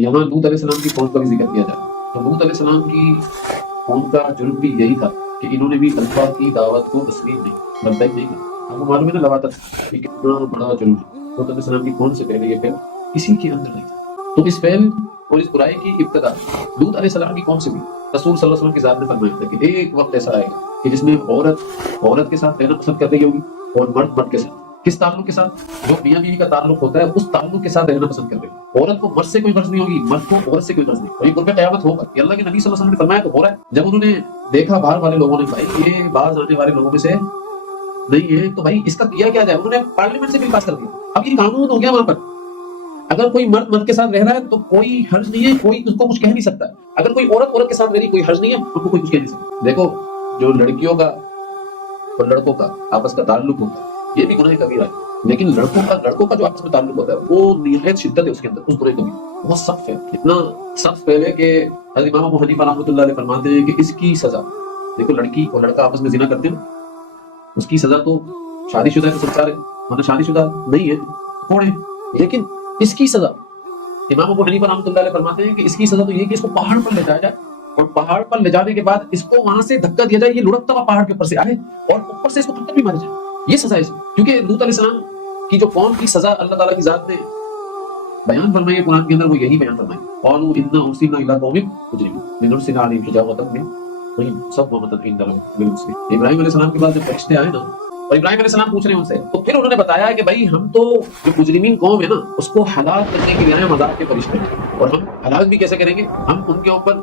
यहाँ लूत अलैहिस्सलाम की कौम का भी जिक्र किया जाए तो लूत अलैहिस्सलाम की कौम का जुर्म भी यही था कि इन्होंने भी अल्लाह की दावत को तस्लीम नहीं, बर्दाश्त नहीं किया। आपको मालूम है ना लवातत ये कितना बड़ा जुर्म है। लूत अलैहिस्सलाम की कौम से पहले ये फेल किसी के अंदर नहीं था। तो इस फेल और इस बुराई की इब्तिदा लूत अलैहिस्सलाम की कौम से भी रसूल सल्लल्लाहु अलैहि वसल्लम की ज़ात ने फरमाया था कि एक वक्त ऐसा आएगा कि जिसमें औरत के साथ रहना पसंद कर रही होगी और मर्द के साथ। किस ताल्लुक के साथ? जो मियां बीवी का ताल्लुक होता है उस ताल्लुक के साथ रहना पसंद कर रहे हैं। औरत को मर्द से कोई गर्ज नहीं होगी, मर्द को औरत से कोई गर्ज नहीं। और ये कुर्बे क़यामत होगा। ये अल्लाह के नबी सल्लल्लाहु अलैहि वसल्लम ने फरमाया तो हो रहा है। जब उन्होंने देखा बाहर वाले लोगों ने, भाई ये बाहर आने वाले लोगों में से नहीं है तो भाई इसका किया क्या जाए। उन्होंने पार्लियामेंट से बिल पास कर दिया। अब ये कानून हो गया वहां पर। अगर कोई मर्द के साथ रह रहा है तो कोई हर्ज नहीं है, कोई उसको कुछ कह नहीं सकता। अगर कोई औरत के साथ रह रही, कोई हर्ज नहीं है, उनको कोई कुछ कह नहीं सकता। देखो जो लड़कियों का और लड़कों का आपस का ताल्लुक होता है ये भी गुनाह कबीरा है। लेकिन लड़कों का जो आपस में ताल्लुक होता है वो निहायत शिद्दत है उसके अंदर, उस गुनाह कबीरा बहुत सख्त है। इतना सख्त फैले कि हज़रत इमाम अबू हनीफा रहमतुल्लाह अलैह फरमाते हैं कि इसकी सजा, देखो लड़की और लड़का आपस में जिना करते हैं, उसकी सजा तो शादीशुदा है तो संसार है, मतलब शादीशुदा नहीं है कौन है, लेकिन इसकी सजा इमाम अबू हनीफा रहमतुल्लाह अलैह फरमाते हैं कि इसकी सजा तो ये कि इसको पहाड़ पर ले जाया जाए और पहाड़ पर ले जाने के बाद इसको वहां से धक्का दिया जाए, ये लुढ़कता हुआ पहाड़ के ऊपर से आए और ऊपर से इसको पत्थर भी मारे जाए। ये सजा है। क्योंकि लूत अलैहिस्सलाम की जो कौम की सजा अल्लाह ताला की जात ने बयान फरमाई है कुरान के अंदर, वो यही बयान फरमाई। क़ालू इन्ना उरसिलना इला क़ौमिन मुजरिमीन लिनुरसिला अलैहिम हिजारतम मिन तीन इब्राहिम अलैहिस्सलाम के बाद जब फरिश्ते आए ना और इब्राहिम अलैहिस्सलाम पूछ रहे हैं उनसे, तो फिर उन्होंने बताया कि भाई हम तो जो मुजरिमीन कौम है ना उसको हलाक करने के लिए आए मज़ाक के फरिश्ते, और हम हलाक भी कैसे करेंगे, हम उनके ऊपर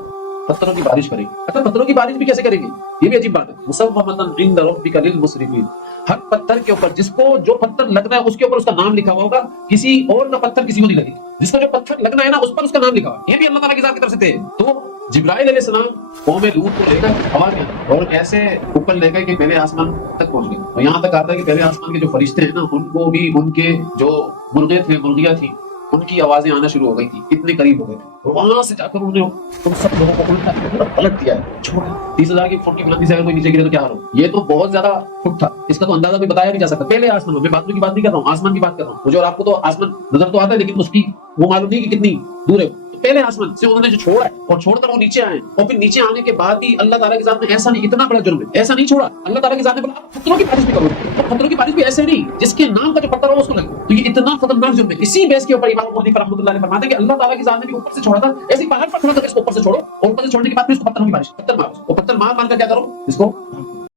पत्थरों की बारिश करेंगे। अच्छा पत्थरों की बारिश भी कैसे करेंगे, ये भी अजीब बात है। मुसव्वमतन इंद रब्बिका लिल मुस्रिफीन, हर पत्थर के ऊपर जिसको जो पत्थर लगना है उसके ऊपर उसका नाम लिखा हुआ होगा, किसी और का पत्थर किसी को नहीं लगेगा। जिसको जो पत्थर लगना है ना उस पर उसका नाम लिखा हुआ, ये भी अल्लाह ताला की जात की तरफ से थे। तो जिब्राइल अलैहिस्सलाम कौम लूत को लेकर हवा गए और ऐसे ऊपर लेकर कि पहले आसमान तक पहुंच गए। और यहाँ तक आता है कि पहले आसमान के जो फरिश्ते हैं ना उनको भी उनके जो मुर्गे थे, मुर्गियां थी, उनकी आवाजें आना शुरू हो गई थी, इतने करीब हो गए थे। और वहां से जाकर उन्होंने उन सब लोगों को उल्टा पलट दिया है, छोड़ा। 30,000 की फुट की बुलंदी से अगर कोई नीचे गिरे तो क्या हो। ये तो बहुत ज्यादा फुट था, इसका तो अंदाजा भी बताया नहीं जा सकता। पहले आसमान में बादलों की बात नहीं कर रहा हूँ, आसमान की बात कर रहा हूँ। मुझे और आपको तो आसमान नजर तो आता है लेकिन उसकी वो मालूम नहीं कि कितनी दूर है। पहले आसमान से उन्होंने जो छोड़ा है और छोड़कर वो नीचे आए और फिर नीचे आने के बाद भी अल्लाह ताला की जात ने ऐसा नहीं, इतना बड़ा जुर्म है, ऐसा नहीं छोड़ा। अल्लाह ताला की जात ने बोला आप पत्थरों की बारिश भी करो, तो पत्थरों की बारिश भी ऐसे नहीं जिसके नाम का जो पत्थर हो उसको लगे। तो ये इतना खतरनाक जुर्म है। इसी बेस के ऊपर इमाम अबू हनीफा रहमतुल्लाह अलैह फरमाते हैं कि अल्लाह ताला की जात ने भी ऊपर से छोड़ा था, ऐसे ही पहाड़ पर छोड़ा था, इसको ऊपर से छोड़ो और ऊपर से छोड़ने के बाद फिर इसको पत्थरों की बारिश, पत्थर मारो और पत्थर मार मार कर क्या करो इसको